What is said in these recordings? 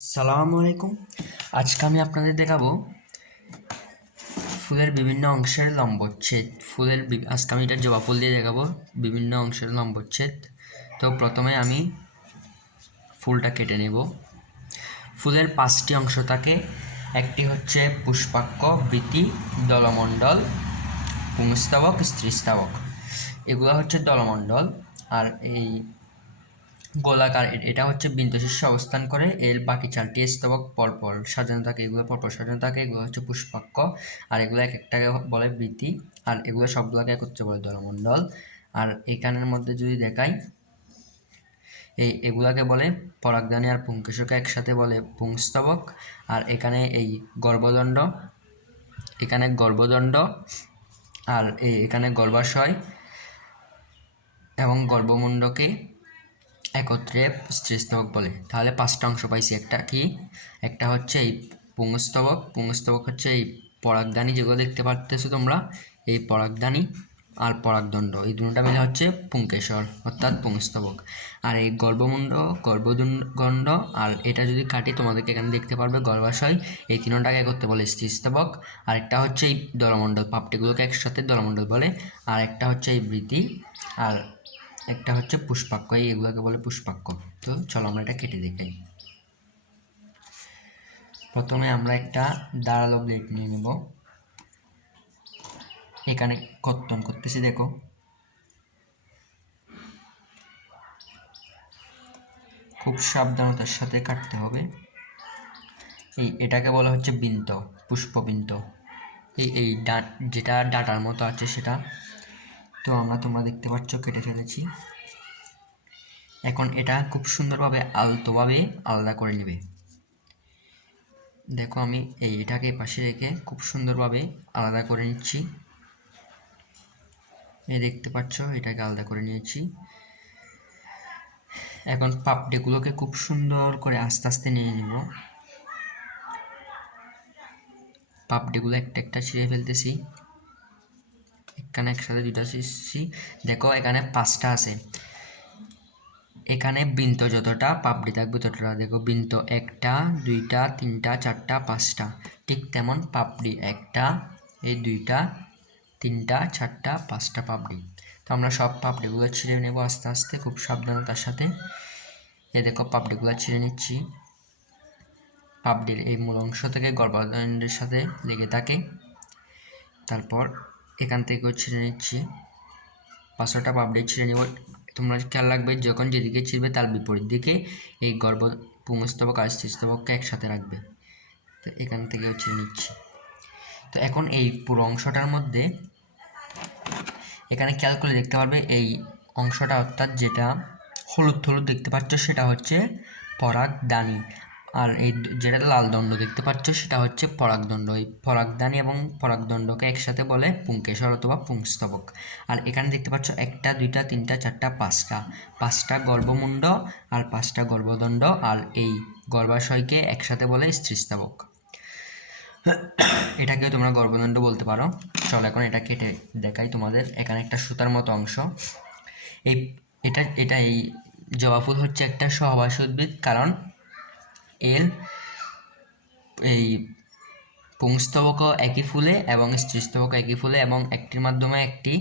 আসসালামু আলাইকুম। আজকে আমি আপনাদের দেখাবো ফুলের বিভিন্ন অংশের লম্বচ্ছেদ। আজকে আমি এটা জবা ফুল দিয়ে দেখাবো বিভিন্ন অংশের লম্বচ্ছেদ। তো প্রথমে আমি ফুলটা কেটে নেব। ফুলের 5টি অংশ থাকে। একটি হচ্ছে পুষ্পাক্ষ, বৃতি, দলমণ্ডল, পুংস্তবক, স্ত্রীস্তবক। এগুলো হচ্ছে দলমণ্ডল। আর এই গোলাকার এটা হচ্ছে বিন্দু শীর্ষে অবস্থান করে। এর বাকি 4টি স্তবক পরপর সাজানো থাকে, এগুলো পরপর সাজানো থাকে। এগুলো হচ্ছে পুষ্পাক্ষ, আর এগুলো এক একটাকে বলে বৃতি, আর এগুলো সবগুলোকে একত্রে বলে দলমণ্ডল। আর এখানের মধ্যে যদি দেখাই, এগুলাকে বলে পরাগধানী, আর পুংকেশকে একসাথে বলে পুংস্তবক। আর এখানে এই গর্ভদণ্ড, এখানে গর্ভদণ্ড, আর এখানে গর্ভাশয় এবং গর্ভমুণ্ডকে একত্রে স্ত্রীস্তবক বলে। তাহলে 5টা অংশ পাইছি। একটা হচ্ছে এই পুংস্তবক। পুংস্তবক হচ্ছে এই পরাগধানী, যেগুলো দেখতে পাচ্তেছো তোমরা, এই পরাগধানী আর পরাগদণ্ড, এই দুটোটা মিলে হচ্ছে পুংকেশর অর্থাৎ পুংস্তবক। আর এই গর্ভদণ্ড, আর এটা যদি কাটি তোমাদেরকে এখানে দেখতে পারবে গর্ভাশয়। এই তিনটাকে একত্রে বলে স্ত্রীস্তবক। আর একটা হচ্ছে এই দলমণ্ডল, পাপড়িগুলোকে একসাথে দলমণ্ডল বলে। আর একটা হচ্ছে এই বৃতি, আর একটা হচ্ছে পুষ্পাক্ষ, এগুলোকে বলে পুষ্পাক্ষ। তো চলো আমরা এটা কেটে দেখাই। প্রথমে আমরা একটা ধারালো ব্লেড নিয়ে নেব। এখানে কর্তন করতেছি, দেখো। খুব সাবধানতার সাথে কাটতে হবে। এটাকে বলা হচ্ছে বৃন্ত, পুষ্পবৃন্ত। যেটা ডাটার মতো আছে সেটা। তো তোমরা দেখতে পাচ্ছ কেটে ফেলেছি। এখন এটা খুব সুন্দরভাবে আলতোভাবে আলাদা করে নেবে। দেখো আমি এটাকে পাশে রেখে খুব সুন্দরভাবে আলাদা করে নিচ্ছি। দেখতে পাচ্ছ এটাকে আলাদা করে নিয়েছি। এখন পাপড়িগুলোকে খুব সুন্দর করে আস্তে আস্তে নিয়ে নেব। পাপড়িগুলো একটা একটা ছিঁড়ে ফেলতেছি। এখানে একসাথে 2টা ছিঁড়ছি। দেখো এখানে 5টা আছে। এখানে বৃন্ত যতটা পাপড়ি থাকবে ততটা। দেখো বৃন্ত 1টা 2টা 3টা 4টা 5টা। ঠিক তেমন পাপড়ি 1টা, এই 2টা 3টা 4টা 5টা পাপড়ি। তো আমরা সব পাপড়িগুলো ছিঁড়ে নেব আস্তে আস্তে, খুব সাবধানতার সাথে। দেখো পাপড়িগুলো ছিঁড়ে নিচ্ছি। পাপড়ির এই মূল অংশ থেকে গর্ভদণ্ডের সাথে লেগে থাকে। তারপর এখান থেকেও ছিঁড়ে নিচ্ছি। 5টা পাপড়ি ছিঁড়ে নেব। তোমরা খেয়াল রাখবে, যখন যেদিকে ছিঁড়বে তার বিপরীত দিকে এই পুংস্তবক আর স্ত্রীস্তবককে একসাথে রাখবে। তো এখান থেকেও ছিঁড়ে নিচ্ছি। তো এখন এই পুরো অংশটার মধ্যে এখানে খেয়াল করে দেখতে পারবে এই অংশটা, অর্থাৎ যেটা হলুদ হলুদ দেখতে পাচ্ছ সেটা হচ্ছে পরাগধানী। আর যেটা লাল দণ্ড দেখতে পাচ্ছ সেটা হচ্ছে পরাগদণ্ড। এই পরাগধানী এবং পরাগদণ্ডকে একসাথে বলে পুংকেশর অথবা পুংস্তবক। আর এখানে দেখতে পাচ্ছ 1টা 2টা 3টা 4টা 5টা গর্ভমুণ্ড আর 5টা গর্ভদণ্ড, আর এই গর্ভাশয়কে একসাথে বলে স্ত্রীস্তবক। এটাকেও তোমরা গর্ভদণ্ড বলতে পারো। চলো এখন এটা কেটে দেখাই তোমাদের। এখানে একটা সুতার মতো অংশ। এই জবা ফুল হচ্ছে একটা সহবাসী উদ্ভিদ, কারণ এই পুংস্তবকও একই ফুলে এবং স্ত্রীস্তবকও একই ফুলে, এবং একটির মাধ্যমে একটি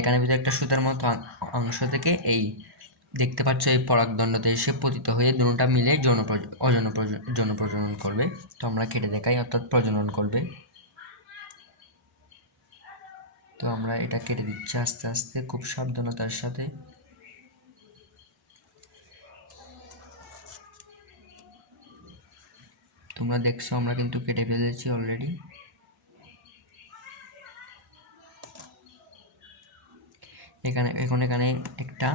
এখানে ভিতরে একটা সুতার মতো অংশ থেকে দেখতে পাচ্ছ এই পরাগদণ্ডতে এসে পতিত হয়ে দুটোটা মিলে যৌন প্রজনন করবে। তো আমরা কেটে দেখাই, অর্থাৎ প্রজনন করবে। তো আমরা এটা কেটে দিচ্ছি আস্তে আস্তে খুব সাবধানতার সাথে। তোমরা দেখছো আমরা কিন্তু কেটে ফেলেছি অলরেডি। এখানে একটা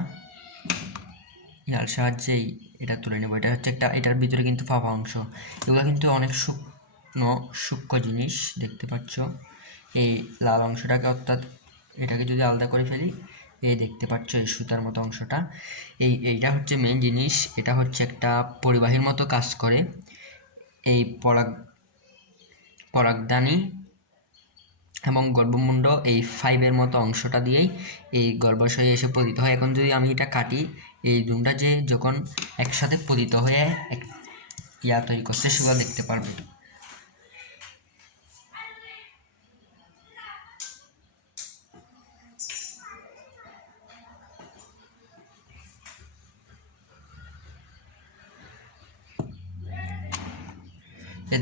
ইয়ার সাহায্যেই এটা তুলে নেব। এটা হচ্ছে এটার ভিতরে কিন্তু ফাঁপা অংশ। এগুলো কিন্তু অনেক সূক্ষ্ম জিনিস দেখতে পাচ্ছ। এই লাল অংশটাকে, অর্থাৎ এটাকে যদি আলাদা করে ফেলি, দেখতে পাচ্ছ এই সুতার মতো অংশটা, এইটা হচ্ছে মেইন জিনিস। এটা হচ্ছে একটা পরিবাহীর মতো কাজ করে। এই পরাগধানী এবং গর্ভমুণ্ড এই 5-এর মতো অংশটা দিয়েই এই গর্ভাশয়ে এসে পতিত হয়। এখন যদি আমি এটা কাটি, এই দুটা যে যখন একসাথে পতিত হয়ে তৈরি করছে সেগুলো দেখতে পারবে।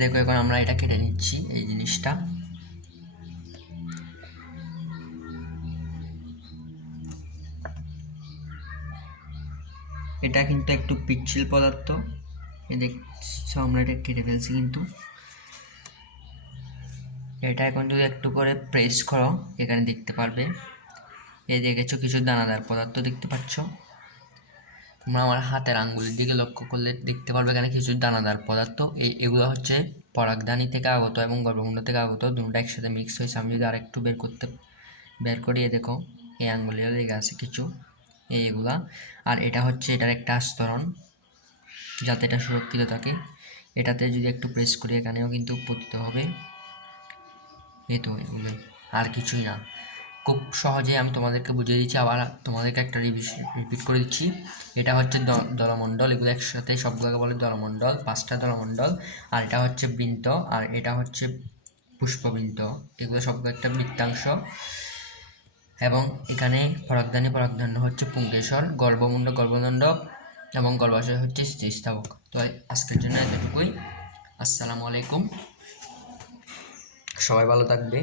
দেখো এখন আমরা এটা কেটে নিচ্ছি এই জিনিসটা। এটা কিন্তু একটু পিচ্ছিল পদার্থ, দেখছো আমরা এটা কেটে ফেলছি। কিন্তু এটা এখন যদি একটু করে প্রেস করো এখানে দেখতে পারবে, এই দেখেছো কিছু দানাদার পদার্থ দেখতে পাচ্ছ। তোমরা আমার হাতের আঙ্গুলের দিকে লক্ষ্য করলে দেখতে পারবে এখানে কিছু দানাদার পদার্থ। এগুলো হচ্ছে পরাগধানী থেকে আগত এবং গর্ভমুণ্ড থেকে আগত, দুটো একসাথে মিক্স হয়েছে। আমি যদি আরেকটু বের করিয়ে দেখো এই আঙ্গুলের লেগে আছে কিছু এইগুলা। আর এটা হচ্ছে এটার একটা আস্তরণ যাতে এটা সুরক্ষিত থাকে। এটাতে যদি একটু প্রেস করি এখানেও কিন্তু পতিত হবে। এই তো এগুলোই, আর কিছুই না। খুব সহজে আমি তোমাদেরকে বুঝিয়ে দিচ্ছি, আবার তোমাদেরকে একটা রিপিট করে দিচ্ছি। এটা হচ্ছে দলমণ্ডল, এগুলো একসাথে সবগুলোকে বলে দলমণ্ডল, 5টা দলমণ্ডল। আর এটা হচ্ছে বৃন্ত, আর এটা হচ্ছে পুষ্পবৃন্ত, এগুলো সবগুলো একটা বৃত্তাংশ। এবং এখানে পরাগধানী হচ্ছে পুংকেশর, গর্ভমুণ্ড গর্ভদণ্ড এবং গর্ভাশয় হচ্ছে স্থিতিস্থাপক। তো আজকের জন্য এতটুকুই। আসসালামু আলাইকুম, সবাই ভালো থাকবে।